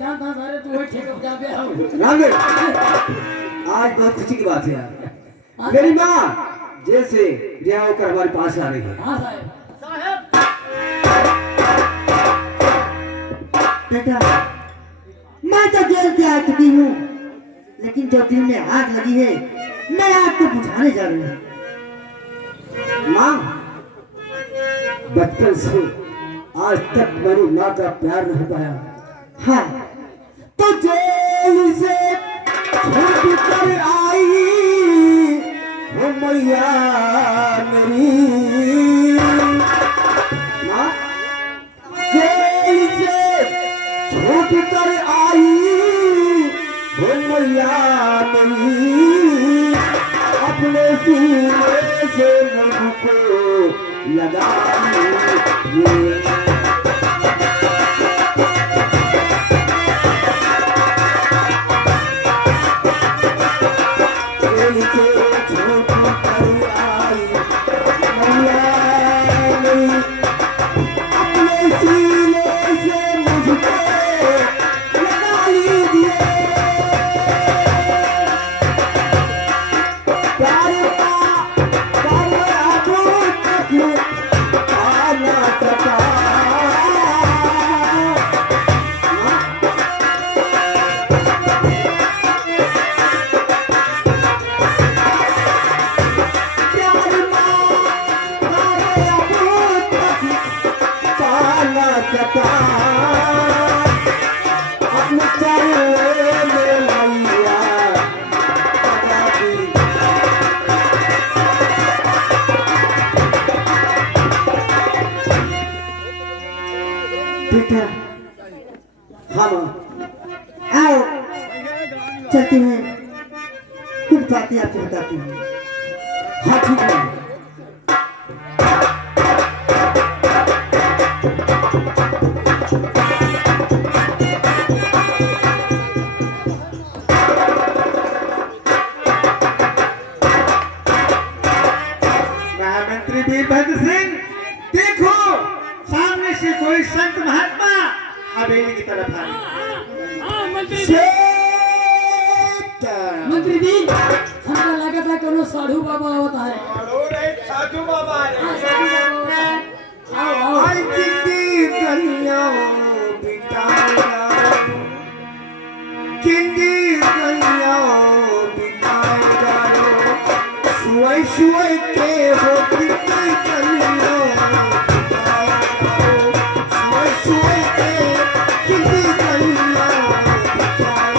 जानता सारे तू वही ठीक हो जा बे आओ रामदेव आज बहुत खुशी की बात है यार। मेरी माँ जैसे रिहा होकर हमारे पास आ रही है। हां साहब बेटा मैं तो जेल से आ चुकी हूँ, लेकिन जो दिल में आग लगी है मैं आग को बुझाने जा रही हूँ। माँ बचपन से आज तक मेरी माँ का प्यार नहीं पाया। हाँ तो जेल से छूट कर आई हो मैया मेरी माँ, जेल से छूट कर आई हो मैया मेरी, अपने सीने से मुझको लगा लीजिए। बेटा हाँ माँ आओ चलते हैं, कुछ बातें आपको बताती हूँ। हाँ ठीक है। महामंत्री वीरभद्र सिंह, देखो सामने से कोई संत महात्मा हवेली की तरफ आए। हां मंत्री जी हमको लगा था कोनो साधु बाबा होता है। साधु बाबा आओ आओ आई किंदी करिया बिताया, किंदी करिया बिताया, सुई सुई के हो किंदी करिया बिताया, सुई सुई के किंदी करिया बिताया।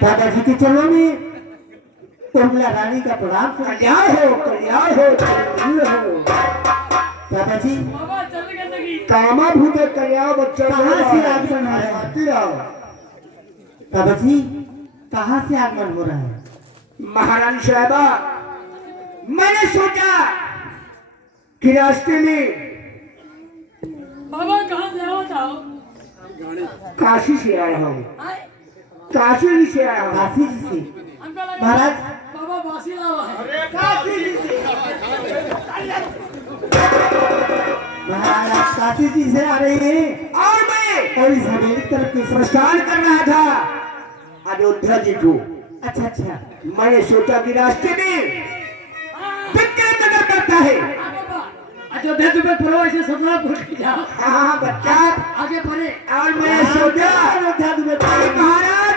दादाजी के चरणों में उर्मिला रानी का प्रणाम कल्याण हो, कल्याण हो, कल्याण हो। दादाजी बाबा चल गंदगी कामा भूते कल्याण बच्चा कहाँ से आगमन हो रहा है? दादाजी कहाँ से आगमन हो रहा है? महारानी साहबा, मैंने सोचा कि रास्ते में बाबा कहाँ से आओ जाओ काशी से आया हूँ, आए काशी से आया हूँ। काशी जी से हमको लगा महाराज बाबा बासी लावा है महाराज आप काशी जी से आ रहे हैं और मैं और इस हवेली की तरफ के प्रस्थान कर रहा था अयोध्या जी को। अच्छा अच्छा मैंने सोचा कि रास्ते में विक्रम नगर पड़ता है। अयोध्या तुम्हें पढ़ो ऐसे सपना भूल जाओ। हाँ बच्चा, आगे बढ़े और मैंने सोचा अयोध्या तुम्हें कि महाराज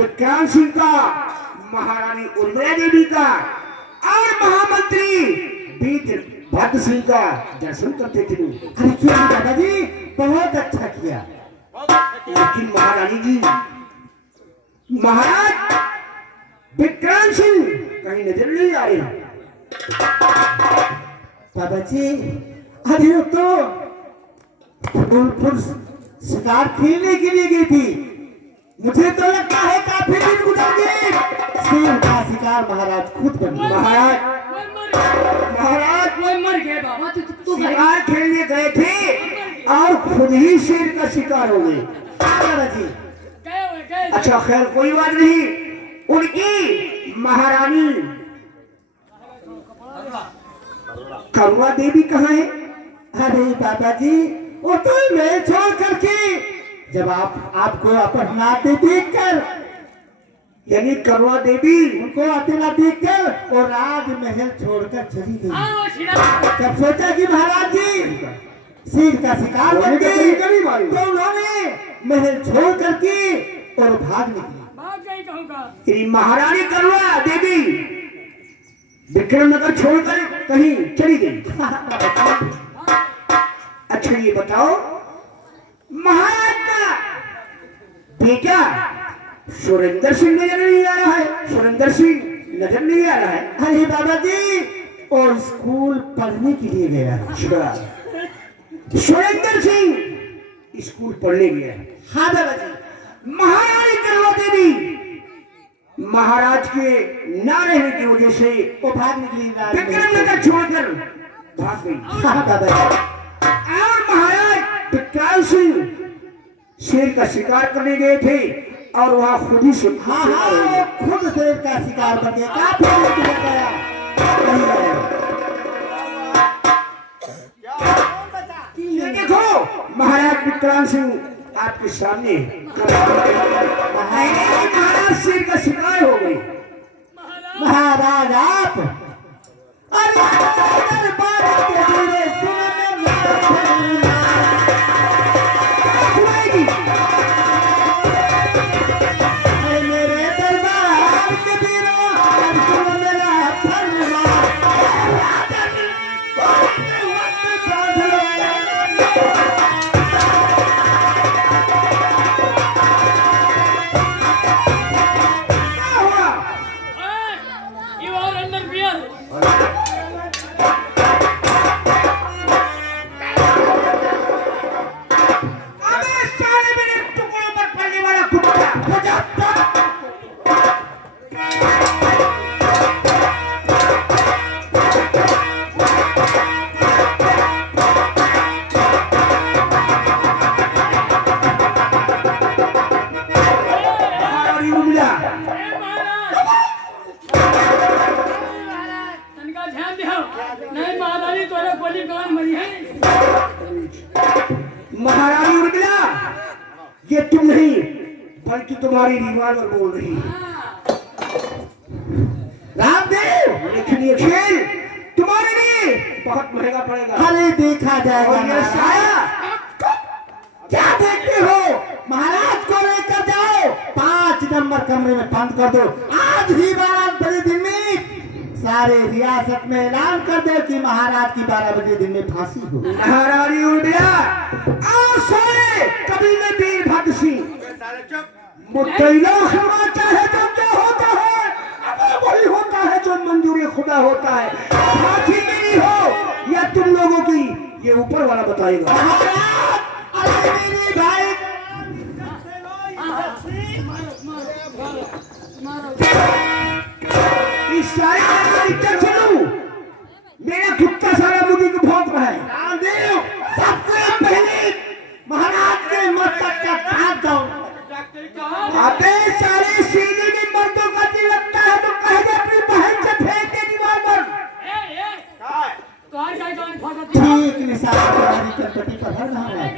विक्रांत सिंह का, महारानी उर्मिला देवी का और महामंत्री वीरभद्र सिंह का दर्शन करते थे। अरे क्यों दादाजी बहुत अच्छा किया। लेकिन महारानी जी, महाराज विक्रांत सिंह कहीं नजर नहीं आ रहे। दादाजी अरे वो तो फूलपुर शिकार खेलने के लिए गई थी। मुझे तो लगता है काफी दिन गुजर गए। शेर का शिकार महाराज खुद बन गए। महाराज कोई मर गए बाबा। तू शिकार खेलने गए थे और खुद ही शेर का शिकार हो गए। दादाजी गए अच्छा खैर कोई बात नहीं। उनकी महारानी करुणा देवी कहाँ है? अरे दादाजी वो तो मैं छोड़ करके जब आपको अपन नाते देखकर यानी करुणा देवी उनको आते ना देखकर और राजमहल छोड़कर चली गई। जब सोचा कि महाराज जी शेर का शिकार बन गए तो उन्होंने महल छोड़ करके और भाग निकली। तेरी महारानी करुणा देवी विक्रम नगर छोड़कर कहीं चली गई। अच्छा ये बताओ, महाराज का बेटा सुरेंद्र सिंह नजर नहीं आ रहा है। सुरेंद्र सिंह नजर नहीं आ रहा है। अरे बाबा जी और स्कूल पढ़ने के लिए गया। अच्छा, सुरेंद्र सिंह स्कूल पढ़ने गया। हाँ दादा जी। महारानी करुणा देवी महाराज के ना रहने की वजह से वो भाग निकली विक्रम नगर छोड़कर भाग गई। हाँ दादा जी। और महाराज विक्रांत सिंह शेर का शिकार करने गए थे और वहां खुद ही से हाँ हाँ वो खुद शेर का शिकार बन गया। काफी दिन गुजर गया। ये देखो महाराज विक्रांत सिंह आपके सामने। महाराज शेर का शिकार हो गए। महाराज आप अरे दरबार के धीरे सुनने सुनाएगी। अरे मेरे दरबार के धीरे सुन मेरा फरमान। क्या हुआ? You are under fear. अबे साले मेरे टुकड़ों पर पड़ने वाला कुत्ता, हो जा। महारानी उर्मिला, तनका ध्यान दियो। नहीं महारानी तोरे गोली कौन मरी है? महारानी उर्मिला, ये तुम नहीं बल्कि तुम्हारी रिवाल्वर बोल रही है। रामदेव लेकिन ये खेल तुम्हारे लिए बहुत महंगा पड़ेगा। अरे देखा जाएगा। और ये साया क्या देखते हो? महाराज को लेकर जाओ 5 नंबर कमरे में बंद कर दो। आज ही 12 बजे दिन में सारे रियासत में ऐलान कर दो कि महाराज की 12 बजे दिन में फांसी हो। महारानी उर्मिला, आओ सोए कभी में वीरभद्र सिंह मुतैला खिलवाता है तो क्या होता है? अबे वही होता है जो मंजूरी खुदा होता है। फांसी मेरी हो या तुम लोगों की, ये ऊपर वाला बताएगा। महाराज अरे मेरे भाई इस सारे का क्या चलूं? मेरा कुत्ता सारा मुझे को भौंक रहा है। रामदेव सबसे पहले महाराज के मस्तक का अबे सारे सीने में मर्दों का दिल लगता है तो कह दे अपनी बहन से फेंक दे दीवार पर। ठीक निशान तुम्हारी करपटी पर हर रहा है।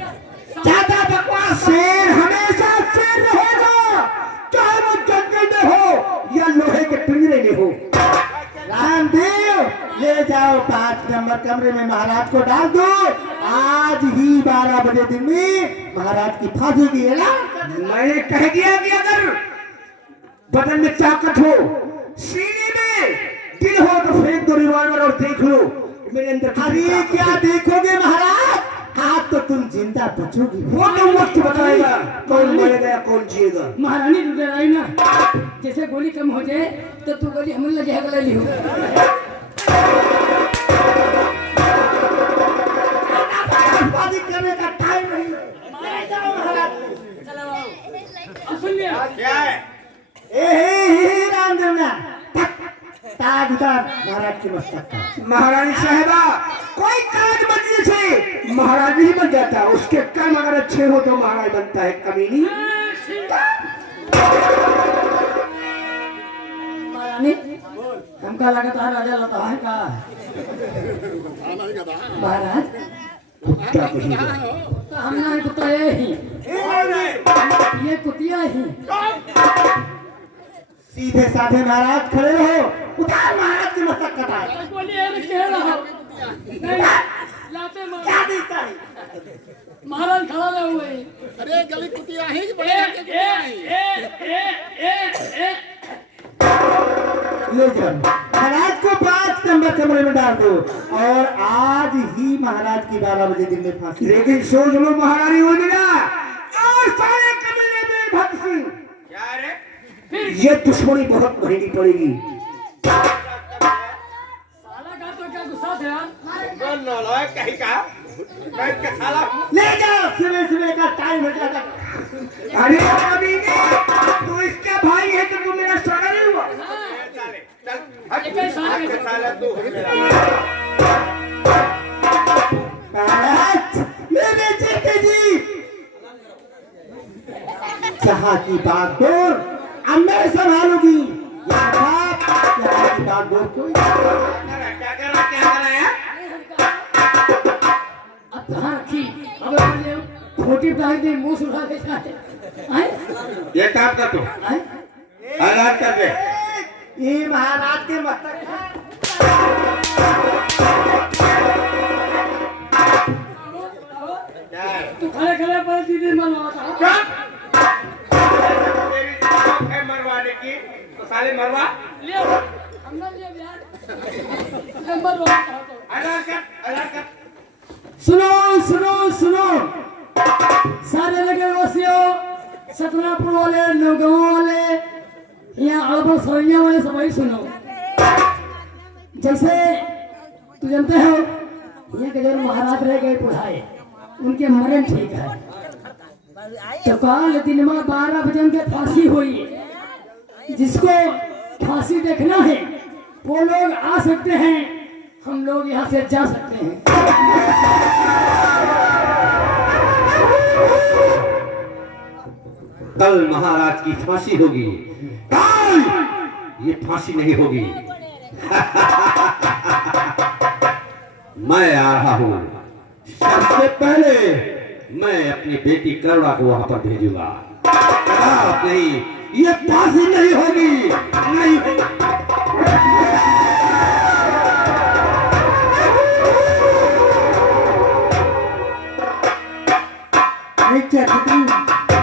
ज्यादा बकवास। शेर हमेशा शेर रहेगा, चाहे वो जंगल में हो या लोहे के पिंजरे में हो। रामदेव ले जाओ 5 नंबर कमरे में महाराज को डाल दो। आज ही 12 बजे दिन में महाराज की फांसी की ऐलान। मैंने कह दिया कि अगर बदन में ताकत हो, सीने में दिल हो तो फेंक दो रिवॉल्वर और देख लो मेरे अंदर। अरे क्या देखोगे महाराज, आज तो तुम जिंदा बचोगे। वो तो वक्त बताएगा कौन मरेगा या कौन जिएगा। महारानी डराई ना, जैसे गोली कम हो जाए तो तू गोली हम लगे है लियो। शादी करने का टाइम नहीं है। सुन लिया क्या है? ए रामदेव ना ताज उतार महाराज के मस्तक का। महारानी साहबा कोई ताज बनने से महाराज नहीं बन जाता, उसके कर्म अगर अच्छे हो तो महाराज बनता है। कमीनी महारानी हमका लगता है राजा लता है का महाराज कुत्ता कहेगा। तो हम ना कुत्ता ये कुतिया ही। सीधे साधे महाराज खड़े रहो, उतार महाराज के मस्तक कटाए। क्या देखता है महाराज खड़ा रहे हुए। अरे गली कुतिया है कि बड़े ले जाओ महाराज को 5 नंबर कमरे में डाल दो और आज ही महाराज की 12 बजे दिन में फांसी। लेकिन सोच लो महारानी हो गया और सारे कबीले में भक्त सिंह। क्या रे? ये दुश्मनी बहुत महंगी पड़ेगी। साला का तो क्या गुस्सा था यार। बोल लो लो कहीं का बैठ के साला ले जाओ, सुबह सुबह का टाइम हो जाता। अरे कमीनी, तू इसका भाई है तो तू मेरा साला नहीं हुआ। चले चल हट एक ही साला हट के के साला तू महाराज मेरे जीते जी जहाँ की बागडोर अब मैं संभालूंगी। यहाँ की बागडोर कोई क्या करा है? अब कहाँ रखी? अब ये छोटी बैग में मुंह सुखा के जाते आए ये काम कर तू आए आराम कर दे। ये महाराज के मस्तक है। तू खड़े खड़े पर दीदी मनवा था। तेरी शौक है मरवाने की तो साले मरवा। लियो हमने लिया यार नंबर वन था तो। अलर्ट कर। सुनो सुनो सुनो सारे नगर वासियों, सतनापुर वाले, नौगांव वाले, यहाँ अड़बड़ सरैया वाले सभी सुनो। जैसे तू जानते हो यहाँ के जो महाराज रह गए बुढ़ाए, उनके मरण ठीक है तो कल दिन में 12 बजे उनके फांसी हुई। जिसको फांसी देखना है वो लोग आ सकते हैं, हम लोग यहाँ से जा सकते हैं। कल महाराज की फांसी होगी, कल ये फांसी नहीं होगी। मैं आ रहा हूँ, सबसे पहले मैं अपनी बेटी करुणा को वहां पर भेजूंगा। नहीं, ये फांसी नहीं होगी, नहीं होगी।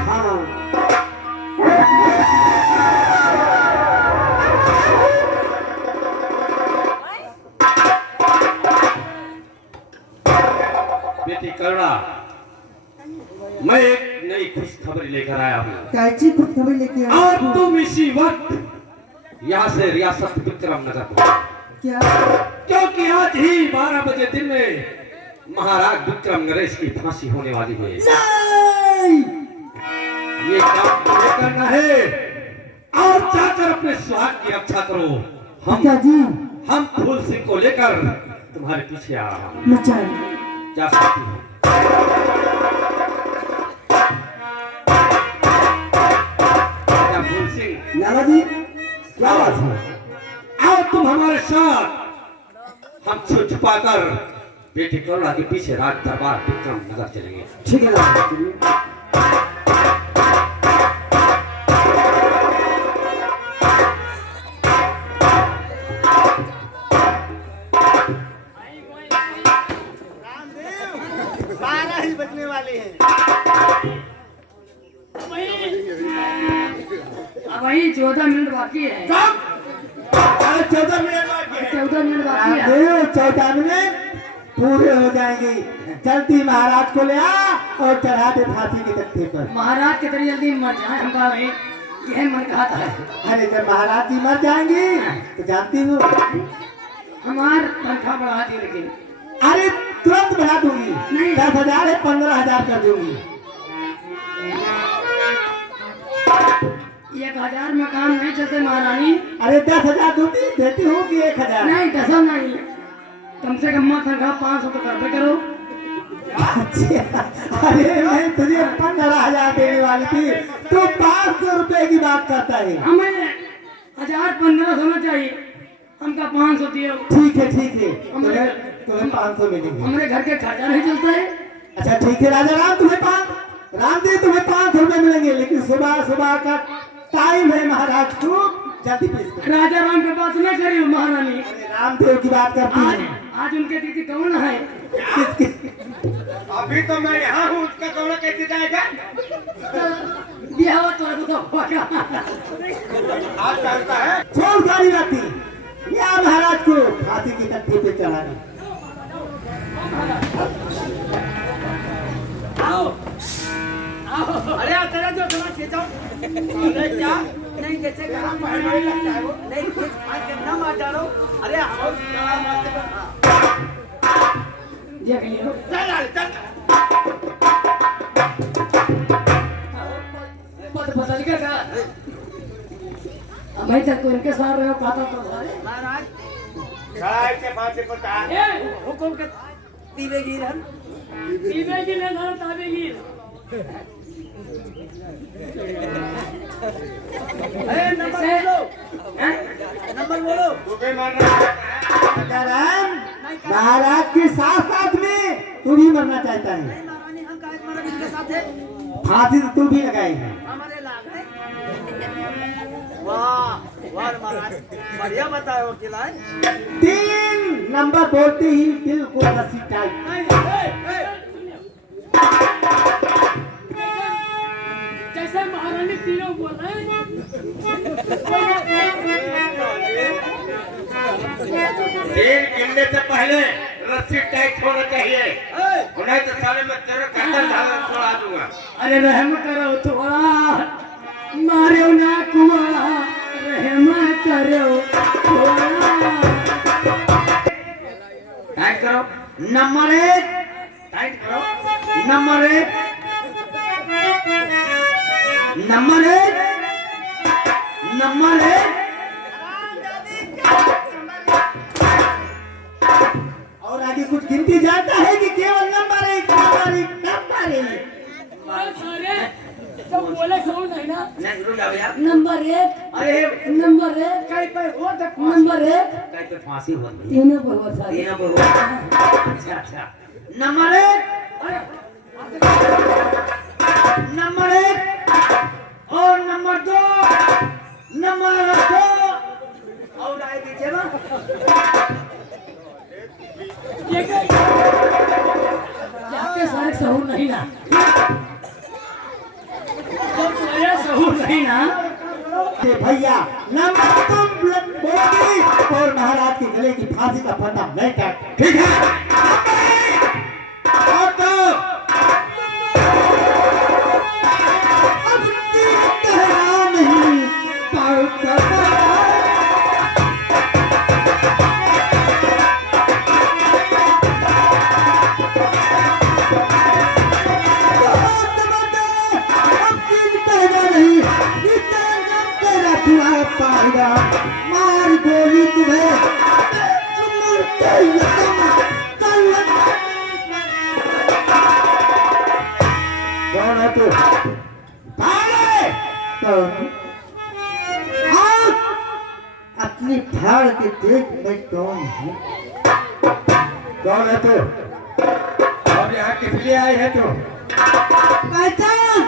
हाँ बेटी करुणा, मैं एक नई खुशखबरी लेकर आया हूँ। कैची खुशखबरी लेके आए और हो? तुम इसी वक्त यहाँ से रियासत विक्रम नगर पहुंचो, क्या क्योंकि आज ही 12 बजे दिन में महाराज विक्रम नरेश की फांसी होने वाली है। नहीं ये काम तुम्हें करना है और जाकर अपने सुहाग की रक्षा करो। पिताजी हम फूल सिंह को लेकर तुम्हारे पीछे आ रहा हूँ। मचाए जा सकती हो। लाला जी क्या बात है? आओ तुम हमारे साथ, हम छुपा कर बेटी करुणा के पीछे राज दरबार विक्रम नगर चलेंगे। ठीक है लाला जी, चलिए। बारह ही बजने वाले हैं। वही 14 मिनट बाकी है। अरे 14 मिनट बाकी है। 14 मिनट बाकी है। रामदेव 14 मिनट पूरे हो जाएंगे। जल्दी महाराज को ले आ और चढ़ा दे फांसी के तख्ते पर। महाराज कितनी जल्दी मर जाए हमका भाई यह मन कहता है। अरे जब महाराज जी मर जाएंगे तो जानती हो हमार तनख्वाह बढ़ा दी लेकिन अरे तुरंत बढ़ा दूंगी। नहीं। 10,000 है 15,000 कर दूंगी। 1,000 में काम नहीं चलते महारानी। अरे 10,000 दूंगी देती हूँ कि 1,000? नहीं 10 नहीं, कम से कम तनख्वाह 500 तो कर पे करो। अच्छा, अरे मैं तुझे 15,000 देने वाली थी, तू 500 रुपए की बात करता है। हमें 1,000-1,500 होना चाहिए, हमका 500 दियो। ठीक है तुम्हें 500 मिलेंगे। हमारे घर के खर्चा नहीं चलता है। अच्छा ठीक है राजा राम, रामदेव तुम्हें 500 रुपए मिलेंगे, लेकिन सुबह सुबह का टाइम है महाराज को, जल्दी पेश करो। राजा राम के पास न करियो महारानी। अरे रामदेव की बात करती आज है। आज उनके दीदी कौन है? अभी तो मैं यहाँ हूँ, उसका कौन कैसे जाएगा? ब्याह हो तो होगा। आज करता है। छोड़ सारी बातें, या महाराज को फांसी की तख्ते पे चढ़ाना। अरे तेरा जो थोड़ा खींचाओ। अरे क्या नहीं जैसे गरम पानी लगता है वो नहीं आज कितना मार डालो। अरे आओ ये कहियो चल पता नहीं क्या अब भाई तक तो इनके साथ रहो खाता तो महाराज खड़ाई के फांसी पर कहा हुकुम के तीवेगीर हम तीवेगीर है ना तावेगीर। अरे नंबर बोलो तुम्हें मारना राजा राम, महाराज के साथ साथ में तू भी मरना चाहता है। महारानी हम काहे मरन इनके साथ है? फांसी तो तू भी लगाएगी। हमारे लाग है। वाह वाह महाराज बढ़िया बताए वकील है। 3 नंबर बोलते ही बिल्कुल रस्सी टाइट। जैसे महारानी तीनों बोल रहे हैं। तेल गिरने से पहले रस्सी टाइट होना चाहिए, नहीं तो साले में तेरे गर्दन छोड़ा दूंगा। अरे रहम करो थोड़ा मारो ना कुआ रहम करो थोड़ा। टाइट करो। नंबर 1 टाइट करो। नंबर 1 नंबर 1 नंबर 1 और आगे कुछ गिनती जानता है कि केवल नंबर 1 नंबर 1 नंबर 1? तो बोले कौन है ना? नहीं रुक जाओ यार। नंबर 1 अरे नंबर 1 कहीं पे हो तक नंबर 1 कहीं पे फांसी हो गई। तीनों पर हुआ था। ये नंबर हो। अच्छा नंबर 1 नंबर 1 और नंबर 2 नंबर 2 और आए पीछे ना। जाके सारे सहूर नहीं ना तो तुम्हारे सहूर नहीं ना। भैया नंबर तुम बोलोगी और महाराज के गले की फांसी का फंदा मैं काट। ठीक है और तो अब कहना नहीं पाऊंगा। पाएगा मार गोली तुम्हें कौन है तू? अपनी फाड़ के देख मैं कौन हूँ। कौन है तू? और यहाँ किस लिए आए हैं तू? पहचान,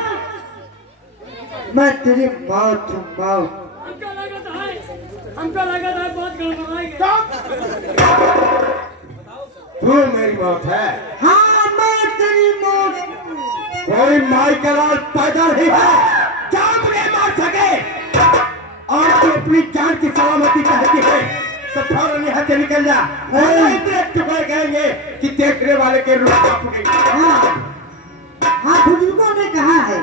मैं तेरी मौत हूँ, मौत। हमको लगा था बहुत गड़बड़ाएगी। तू मेरी मौत है? हाँ, मैं तेरी मौत हूँ। कोई माई का लाल पैदा नहीं है जान नहीं मार सके, और तू अपनी जान की सलामती चाहती है तो फौरन यहाँ से निकल जा। टुकड़े कहेंगे कि देखने वाले के रूप में। हाँ, हाँ, बुजुर्गों ने कहा है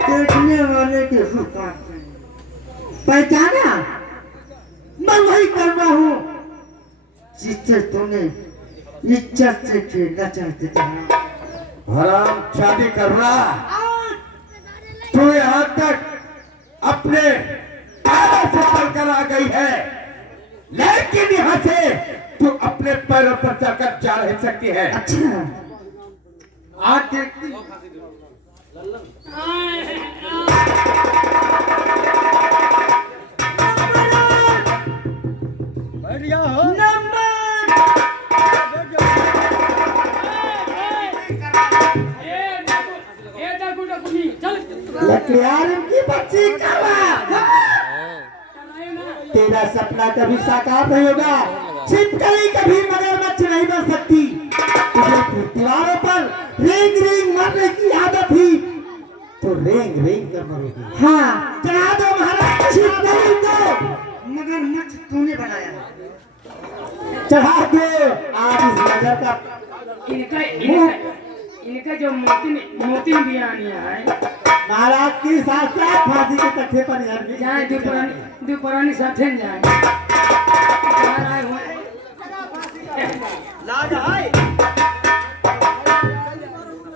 देखने वाले के रूह काटते हैं। पहचाना, मैं वही करना हूँ जिससे तूने इज्जत से खेलना चाहते थे। हराम शादी कर रहा तू यहाँ तक अपने पैरों से चलकर आ गई है, लेकिन यहाँ से तू अपने पैरों पर चलकर जा नहीं सकती है। अच्छा, आज देखती लकड़ियार की बच्ची तेरा सपना कभी साकार नहीं होगा। छिपकली कभी मगरमच्छ नहीं बन सकती। तुझे दीवारों पर रेंग रेंग मरने की आदत थी तो रेंग रेंग कर मरोगी। हाँ, चढ़ा दो महाराज छिपकली को, मगरमच्छ तूने बनाया। चढ़ा दो आज इस नजर का। इनका जो मोती बियानिया है महाराज की साथ साथ फांसी के तख्ते पर जाए दुपुरानी साथे जाए।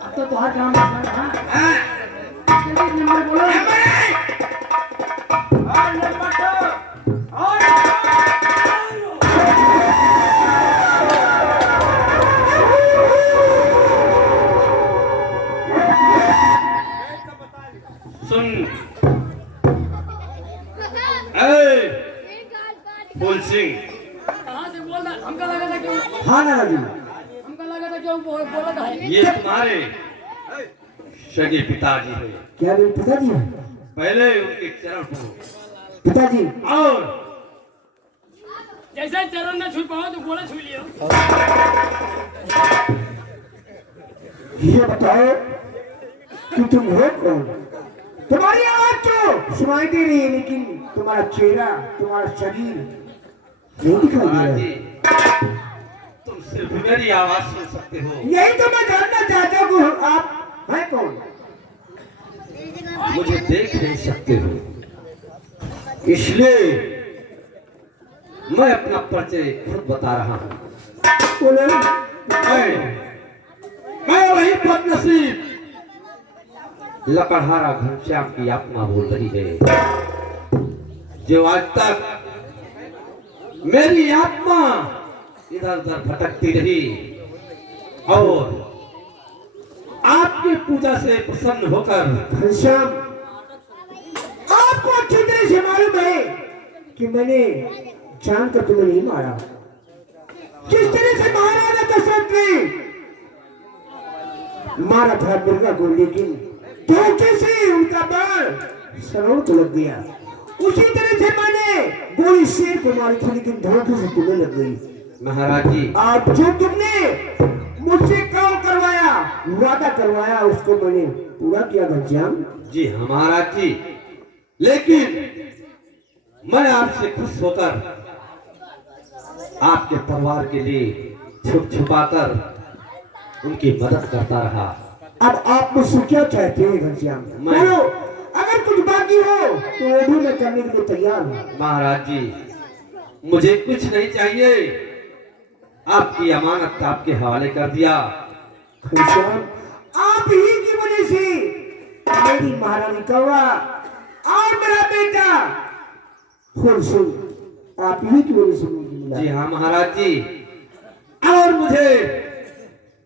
अब तो तुम्हारा काम नंबर बोलो। फूल सिंह, कहाँ से बोल रहा? हमको लगा था क्यों? हाँ ना जी, हमको लगा था क्यों बोला था? ये तुम्हारे सगे पिताजी है। क्या मेरे पिताजी हैं? पहले उनके चरण छूओ पिताजी, और जैसे चरण न छू पाओ तो बोला छू लियो। ये बताओ कि तुम हो कौन? तुम्हारी आवाज तो सुनाई दे रही है लेकिन तुम्हारा चेहरा, तुम्हारा शरीर नहीं दिखाई दे रहा महाराज जी, है। तुम सिर्फ मेरी आवाज सुन सकते हो, यही तो मैं जानना चाहता हूँ, आप हैं कौन? मुझे देख नहीं सकते हो, इसलिए मैं अपना परिचय खुद बता रहा हूँ। बोलो। मैं वही बदनसीब लकड़हारा घनश्याम की आत्मा बोल रही है, जो आज तक मेरी आत्मा इधर उधर भटकती रही और आपकी पूजा से प्रसन्न होकर घनश्याम, आपको अच्छी तरह से मालूम है कि मैंने जानकर तुम्हें नहीं मारा। किस तरह से महाराजा दशरथ ने मारा था दुर्गा को, लेकिन धोखे से उनका बाण सरों को लग गया। उसी तरह से मैंने गोली शेर को मारी थी, लेकिन धोखे से तुम्हें लग गई। महाराज जी, आप जो तुमने मुझसे काम करवाया, वादा करवाया, उसको मैंने पूरा किया घनश्याम। जी हाँ महाराज जी, लेकिन मैं आपसे खुश होकर आपके परिवार के लिए छुप छुपाकर उनकी मदद करता रहा। अब आप मुझसे क्या चाहते हैं घनश्याम? मैं- बोलो, अगर कुछ बाकी हो तो वो भी मैं करने के लिए तैयार हूँ। महाराज जी, मुझे कुछ नहीं चाहिए, आपकी अमानत आपके हवाले कर दिया। घनश्याम, आप ही की वजह से मेरी महारानी कौवा और मेरा बेटा फूल सिंह, आप ही की वजह से मुझे मिला। जी हाँ महाराज जी, और मुझे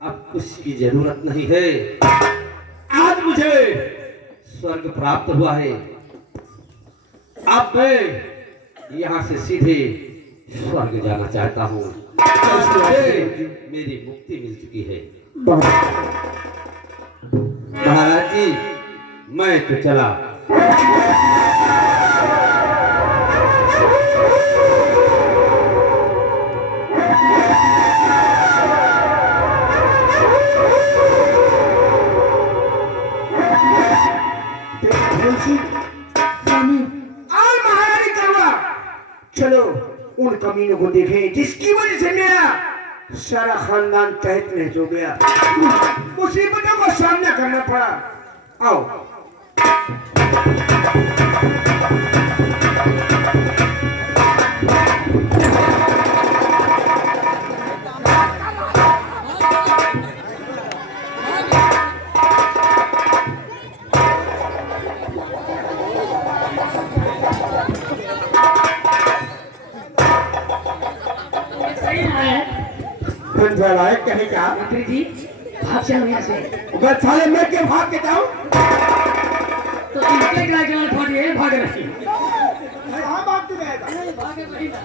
अब कुछ की जरूरत नहीं है। आज मुझे स्वर्ग प्राप्त हुआ है। अब मैं यहाँ से सीधे स्वर्ग जाना चाहता हूँ। मेरी मुक्ति मिल चुकी है। महाराज जी, मैं तो चला। और महारानी करुणा, चलो उन कमीनों को देखें जिसकी वजह से मेरा सारा खानदान तहत नहस हो गया, मुसीबतों का सामना करना पड़ा। आओ। कहीं का मंत्री जी भाग चलो यहाँ से। अगर साले मैं के भाग के जाऊं तो इनके ग्राहक थोड़ी है भाग रही। हाँ भागते रहेगा। भागे वही ना।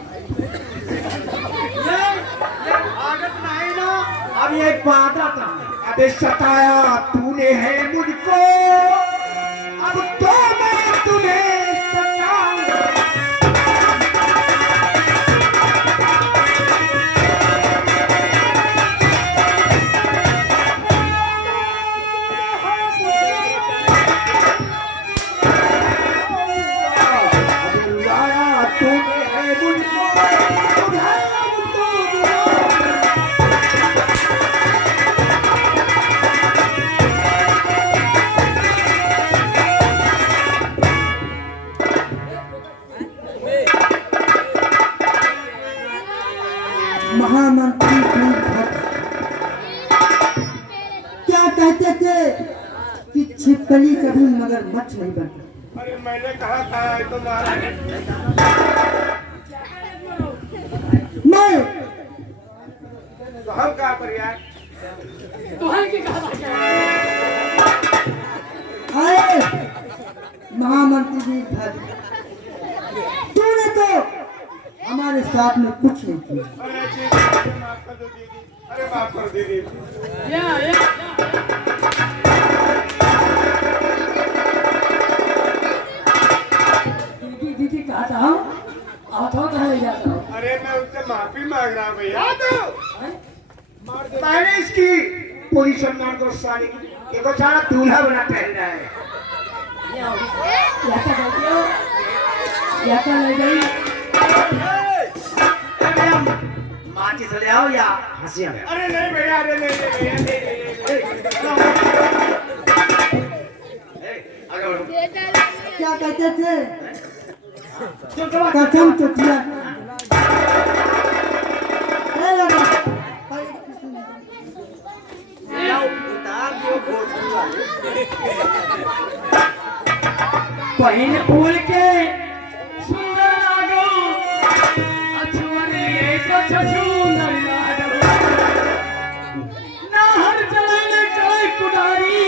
भागत नहीं ना। अब ये वादा था। अबे सताया तूने है मुझको, अब तो मैं तुम्हें सताऊंगा। महामंत्री क्या कहते थे कि छिपकली कभी मगरमच्छ नहीं बनती। अरे मैंने कहा था तो मैं तो हम कहा पर यार तुम्हारे की कहा आए महामंत्री जी भक्त, तूने तो हमारे साथ में कुछ नहीं किया। अरे दीदी माफ कर दो दीदी, अरे माफ कर दीदी। दीदी दीदी कहा था आओ कहा ले जाता हूँ। अरे मैं उससे माफी मांग रहा हूँ भैया। मैंने इसकी पोजीशन मार दो सारी की, देखो सारा दूल्हा बना पहन रहा है। या क्या बोलती हो? या क्या ले गई? माची से ले आओ या हंसी में। अरे नहीं भैया, अरे नहीं भैया, क्या कहते थे कसम चुटिया पहिन फूल के सुंदर लागो, अछुअरे एक छछुंदर लागो। नाहर चले चले कुदारी,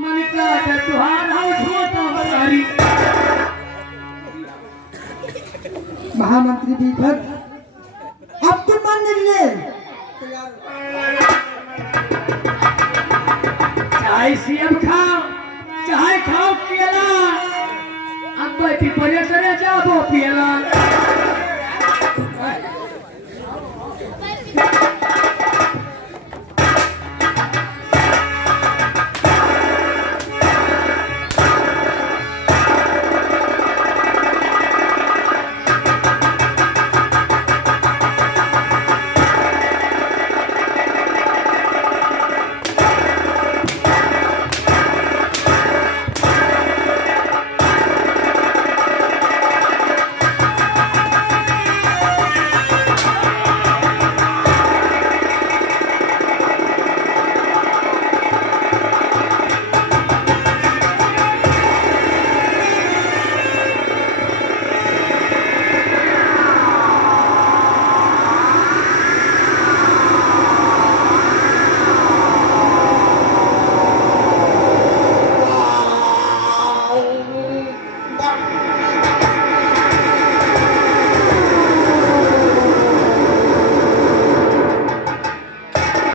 मन का तुहार हम झूठा बरारी। महामंत्री भी भक्त, अब तुम मान लिए चाहे सीएम खाओ चाहे खाओ केला, अब बैठी पड़े चले जाबो पियला।